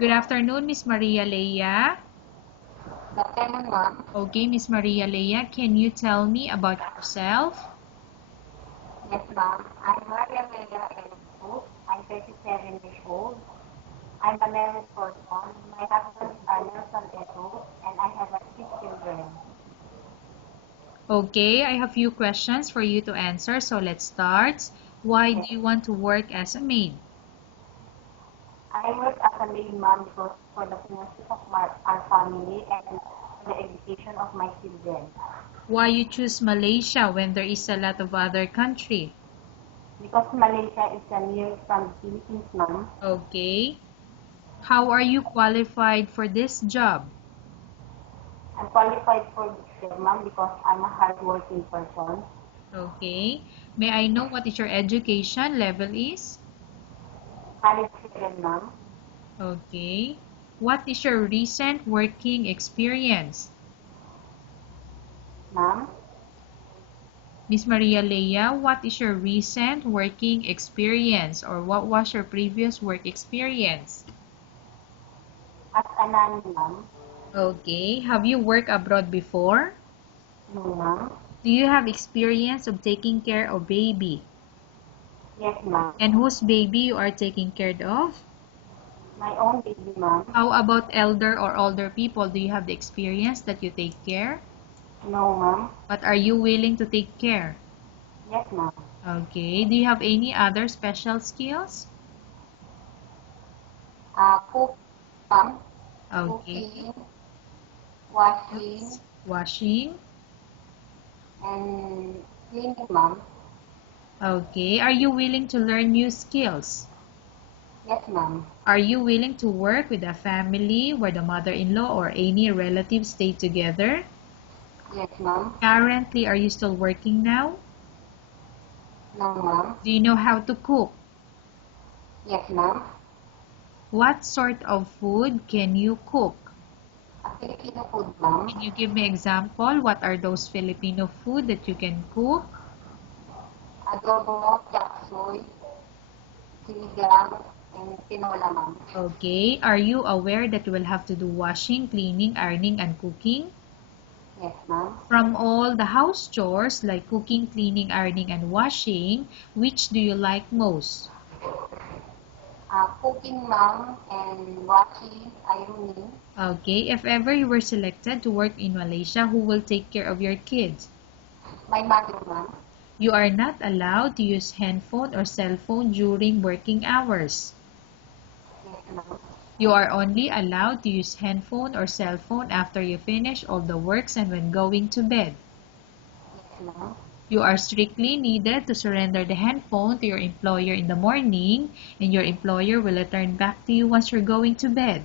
Good afternoon, Miss Maria Leia. Good afternoon, ma'am. Okay, Miss Maria Leia, can you tell me about yourself? Yes, ma'am. I'm Maria Vega Elfu. I'm 37 years old. I'm a married person. My husband is Nelson Edu, and I have 6 children. Okay, I have few questions for you to answer, so let's start. Why do Yes. you want to work as a maid? I work as a maid, ma'am, because for the finances of our family and the education of my children. Why you choose Malaysia when there is a lot of other country? Because Malaysia is near from the Philippines, ma'am. Okay. How are you qualified for this job? I'm qualified for this job, ma'am, because I'm a hardworking person. Okay. May I know what is your education level is? College student, ma'am. Okay. What is your recent working experience? Ma'am. Miss Maria Leia, what is your recent working experience or what was your previous work experience? As a nanny, ma'am. Okay. Have you worked abroad before? No, ma'am. Do you have experience of taking care of baby? Yes, ma'am. And whose baby you are taking care of? My own baby, ma'am. How about elder or older people? Do you have the experience that you take care? No, ma'am. But are you willing to take care? Yes, ma'am. Okay. Do you have any other special skills? Cook, ma'am. Okay. Cooking, washing, Washing. and cleaning, ma'am. Okay. Are you willing to learn new skills? Yes, ma'am. Are you willing to work with a family where the mother-in-law or any relatives stay together? Yes, ma'am. Currently, are you still working now? No, ma'am. Do you know how to cook? Yes, ma'am. What sort of food can you cook? A Filipino food, ma'am. Can you give me example? What are those Filipino food that you can cook? Adobo, chapsuy, sinigang, and tinola, ma'am. Okay. Are you aware that you will have to do washing, cleaning, ironing, and cooking? Yes, ma'am. From all the house chores like cooking, cleaning, ironing, and washing, which do you like most? Cooking, ma'am, and washing, ironing. Okay. If ever you were selected to work in Malaysia, who will take care of your kids? My mother, ma'am. You are not allowed to use handphone or cell phone during working hours. Yes, ma'am. You are only allowed to use handphone or cell phone after you finish all the works and when going to bed. Yes, ma'am. You are strictly needed to surrender the handphone to your employer in the morning, and your employer will return back to you once you're going to bed.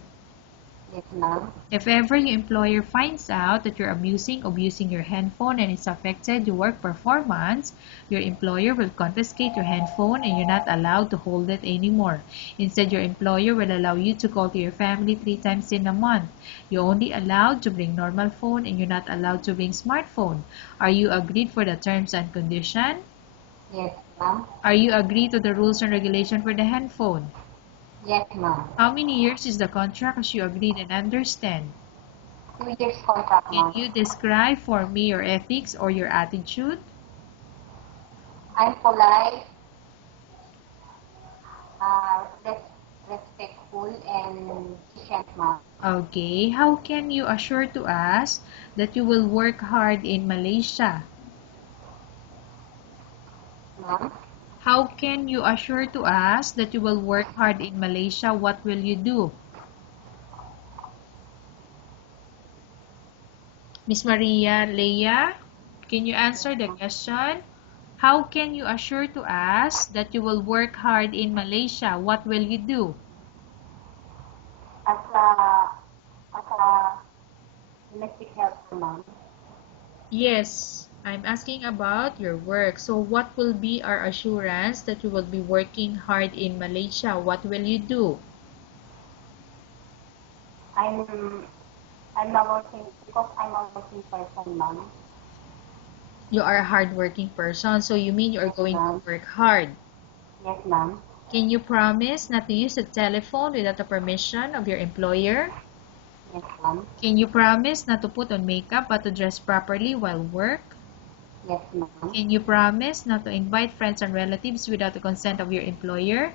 Yes, ma'am. If ever your employer finds out that you're abusing your handphone and it's affected your work performance, your employer will confiscate your handphone and you're not allowed to hold it anymore. Instead, your employer will allow you to call to your family 3 times in a month. You're only allowed to bring normal phone and you're not allowed to bring smartphone. Are you agreed for the terms and condition? Yes, ma'am. Are you agreed to the rules and regulation for the handphone? Yes, ma'am. How many years is the contract as you agreed and understand? 2 years contract, Can ma'am. you describe for me your ethics or your attitude? I'm polite, respectful, and patient, ma'am. Okay, how can you assure to us that you will work hard in Malaysia? Ma'am. How can you assure to us that you will work hard in Malaysia? What will you do? Miss Maria Leia, can you answer the question? How can you assure to us that you will work hard in Malaysia? What will you do? As a domestic helper, ma'am. Yes, I'm asking about your work. So what will be our assurance that you will be working hard in Malaysia? What will you do? I'm I'm a working because I'm a working person, ma'am. You are a hardworking person, so you mean you are Yes, going to ma'am. work hard. Yes, ma'am. Can you promise not to use the telephone without the permission of your employer? Yes, ma'am. Can you promise not to put on makeup but to dress properly while work? Yes, ma'am. Can you promise not to invite friends and relatives without the consent of your employer?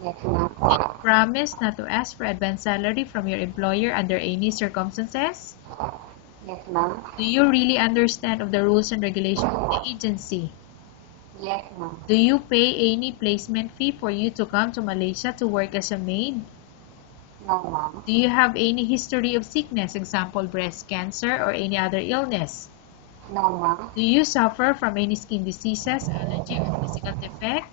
Yes, ma'am. Can you promise not to ask for advance salary from your employer under any circumstances? Yes, ma'am. Do you really understand of the rules and regulations of the agency? Yes, ma'am. Do you pay any placement fee for you to come to Malaysia to work as a maid? No, ma'am. Do you have any history of sickness, example breast cancer or any other illness? No, ma'am. Do you suffer from any skin diseases, allergy, or physical defect?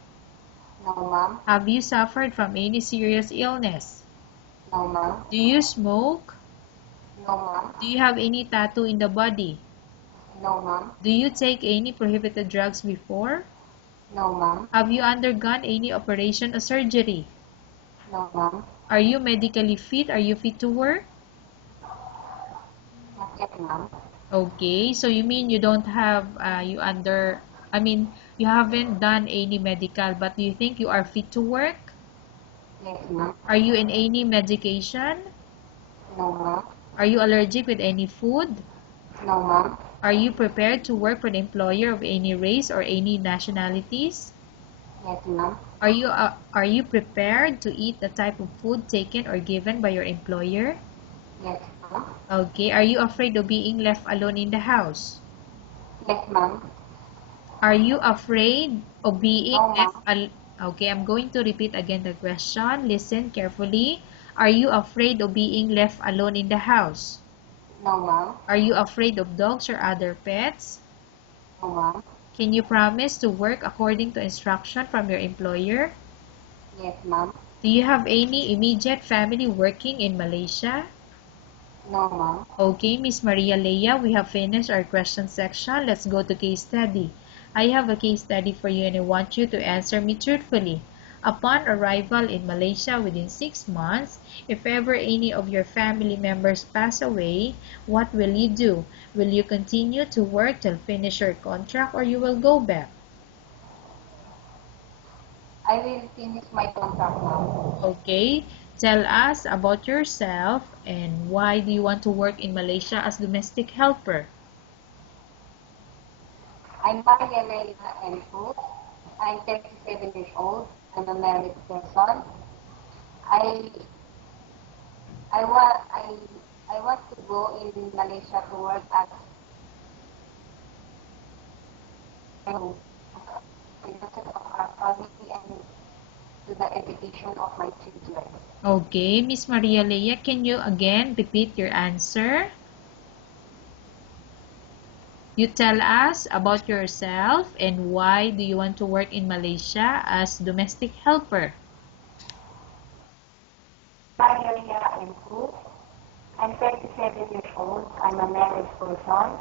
No, ma'am. Have you suffered from any serious illness? No, ma'am. Do you smoke? No, ma'am. Do you have any tattoo in the body? No, ma'am. Do you take any prohibited drugs before? No, ma'am. Have you undergone any operation or surgery? No, ma'am. Are you medically fit? Are you fit to work? Not yet, ma'am. Okay, so you mean you don't have, you haven't done any medical, but do you think you are fit to work? Yes, ma'am. Are you in any medication? No, ma'am. Are you allergic with any food? No, ma'am. Are you prepared to work for an employer of any race or any nationalities? Yes, ma'am. Are you prepared to eat the type of food taken or given by your employer? Yes, ma'am. Okay, are you afraid of being left alone in the house? Yes, ma'am. Are you afraid of being No, left ma'am. alone? Okay, I'm going to repeat again the question. Listen carefully. Are you afraid of being left alone in the house? No, ma'am. Are you afraid of dogs or other pets? No, ma'am. Can you promise to work according to instruction from your employer? Yes, ma'am. Do you have any immediate family working in Malaysia? No, ma'am. Okay, Miss Maria Leia, we have finished our question section. Let's go to case study. I have a case study for you and I want you to answer me truthfully. Upon arrival in Malaysia within 6 months, if ever any of your family members pass away, what will you do? Will you continue to work till finish your contract or you will go back? I will finish my contract now. Okay, tell us about yourself and why do you want to work in Malaysia as domestic helper? I'm Maria Leila and Cruz. I'm 37 years old. I'm a married person. I I want I want to go in Malaysia to work as the benefit of our family and to the education of my children. Okay, Miss Maria Leia, can you again repeat your answer? You tell us about yourself and why do you want to work in Malaysia as domestic helper? Maria Leila and Cruz. I'm 37 years old. I'm a married person.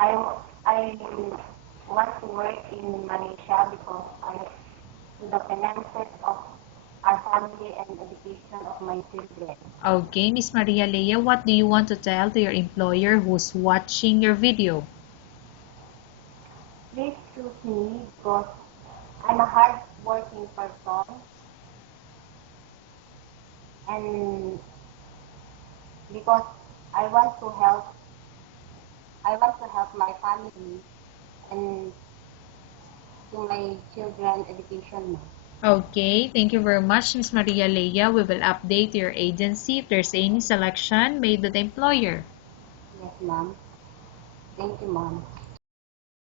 I want to work in Malaysia because the finances of our family and education of my children. Okay, Miss Maria Leia, what do you want to tell to your employer who's watching your video? Please choose me because I'm a hard working person and because I want to help my family and to my children education. Okay, thank you very much, Miss Maria Leia. We will update your agency if there's any selection made by the employer. Yes, ma'am. Thank you, ma'am.